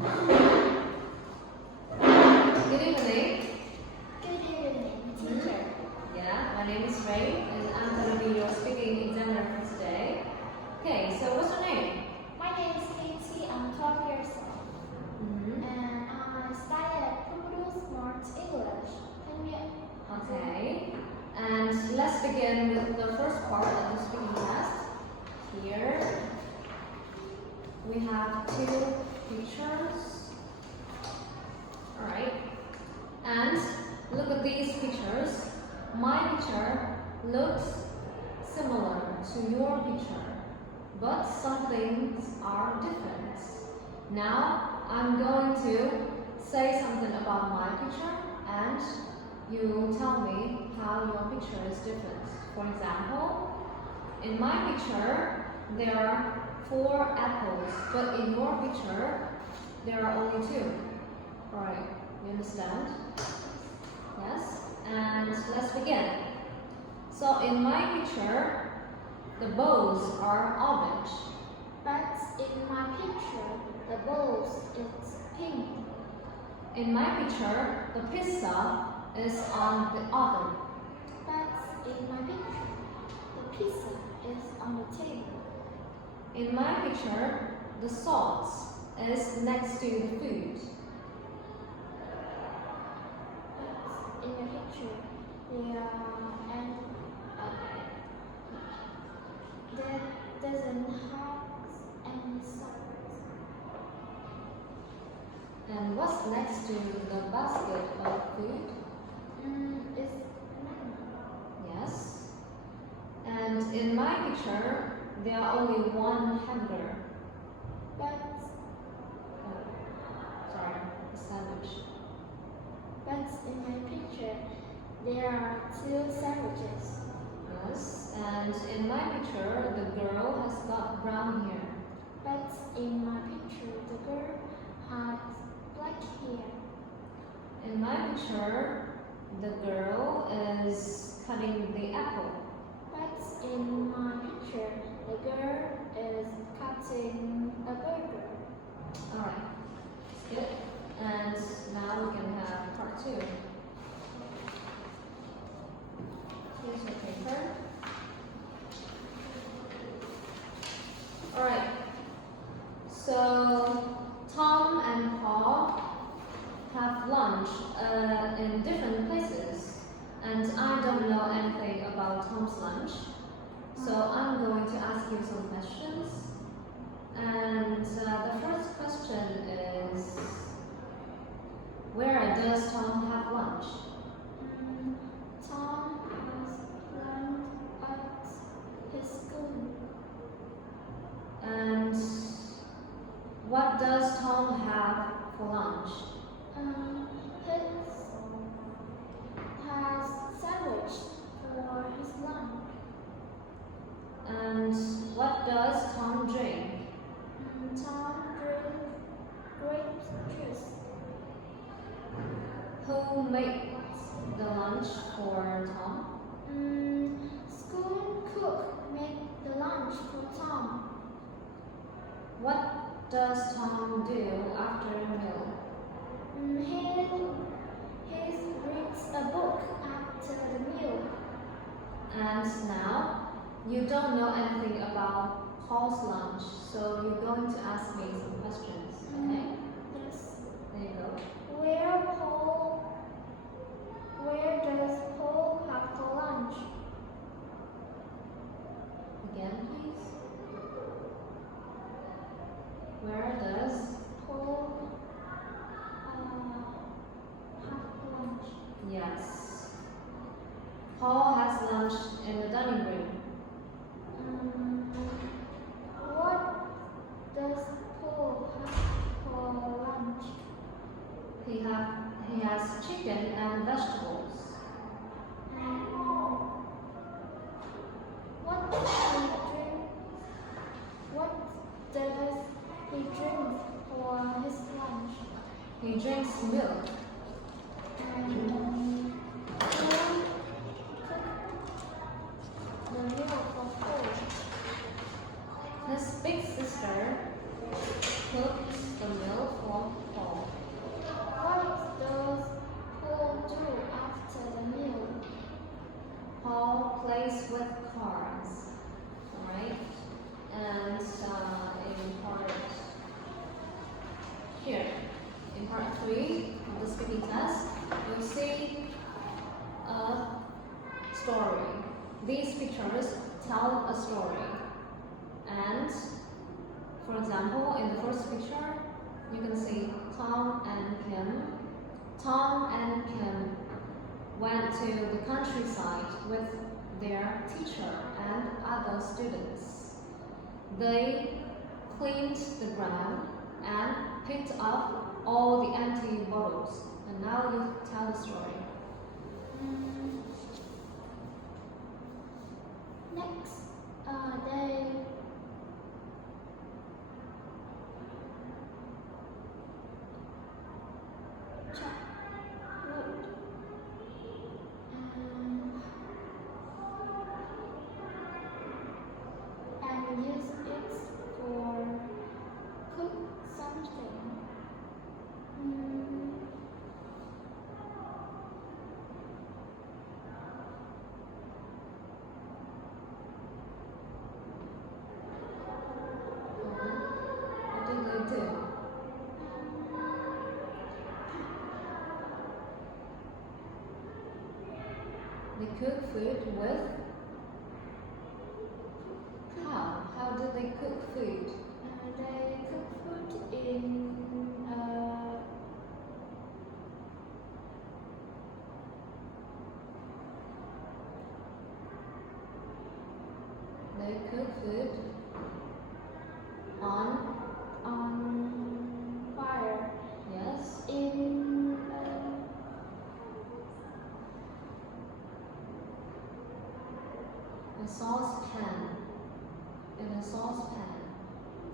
Good evening. Good evening, teacher. Yeah, my name is Ray, and I'm going to be your speaking examiner for today. Okay, so what's your name? My name is Katie. I'm 12 years old, and I study at Purdue Smart English. Can you? Okay, and let's begin with the first part of the speaking test. Here we have two pictures. Alright, and look at these pictures. My picture looks similar to your picture, but some things are different. Now I'm going to say something about my picture, and you tell me how your picture is different. For example, in my picture there are 4 apples, but in your picture there are only 2. Alright, you understand? Yes? And let's begin. So in my picture, the bows are orange. But in my picture, the bowl is pink. In my picture, the pizza is on the oven. But in my picture, the pizza is on the table. In my picture, the salt is next to the food. But in the picture, there doesn't have any salt. And what's next to the basket of food? It's banana. Yes. And in my picture, there are only 1 hamburger. But Sorry, a sandwich. But in my picture, there are 2 sandwiches. Yes. And in my picture, the girl has got brown hair. But in my picture, the girl has black hair. In my picture, the girl is cutting the apple. But in my picture, the girl is cutting a burger. Alright, good. And now we can have part 2. Here's your paper. Alright, so Tom and Paul have lunch in different places, and I don't know anything about Tom's lunch, so I'm going to ask you some questions. And the first question is, where does Tom have lunch? Tom has lunch at his school. And what does Tom have for lunch? He has sandwich for his lunch. And what does Tom drink? Tom drinks grape juice. Who makes the lunch for Tom? School cook make the lunch for Tom. What does Tom do after a meal? He reads a book after the meal. And now, you don't know anything about Paul's lunch, so you're going to ask me some questions, okay? Yes. There you go. Where does Paul have for lunch? Again, please. Where does? Paul have lunch. Yes. Paul has lunch in the dining room. What does Paul have for lunch? He has chicken and vegetables. What does he drink? What does he drink for his lunch? He drinks milk. Who cooked the meal for Paul? His big sister cooks the meal for a story. And for example, in the first picture, you can see Tom and Kim. Tom and Kim went to the countryside with their teacher and other students. They cleaned the ground and picked up all the empty bottles. And now you tell the story. Next, they chop wood and use it for cook something. What do they do? They cook food with how? How do they cook food? They cook food in They cook food on fire yes. in A saucepan. In a saucepan.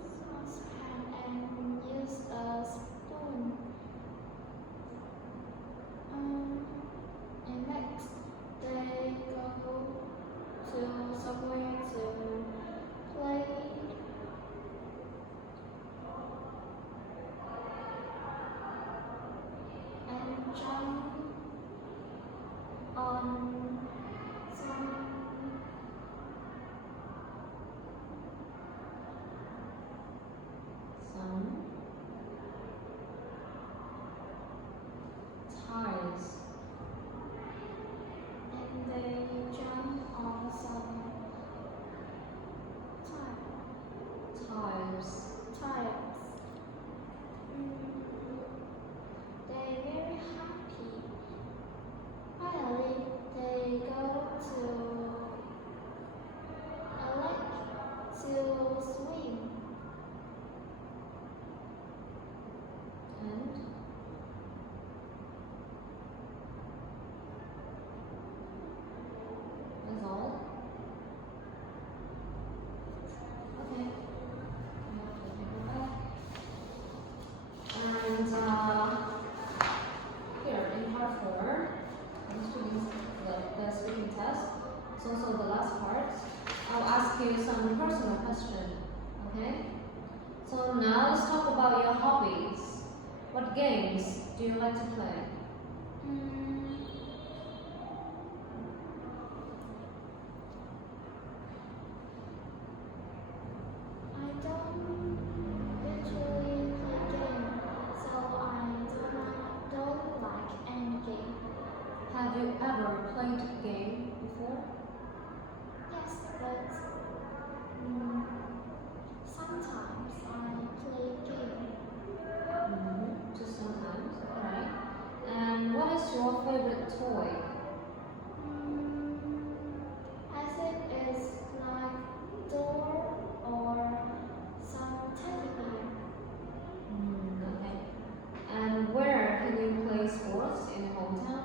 saucepan and use a spoon. And next, they go to somewhere to play. And jump on some Some tires. and they jump on some Tires. tires. They're very happy. Finally, they go to a lake to swim. And that's all. Okay. And here in part 4, the speaking test, it's also the last part. I'll ask you some personal question. Okay? So now let's talk about your hobbies. What games do you like to play? I don't usually play game, so I don't like any game. Have you ever played a game before? Yes, but sometimes I play game. Just sometimes, alright. And what is your favorite toy? I think it's like door or some teddy bear. Okay. And where can you play sports in your hometown?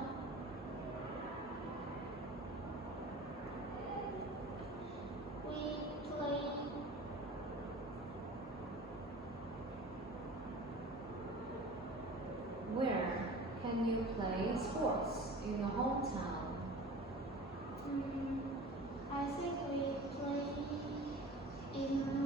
We play Where can you play sports in your hometown? I think we play in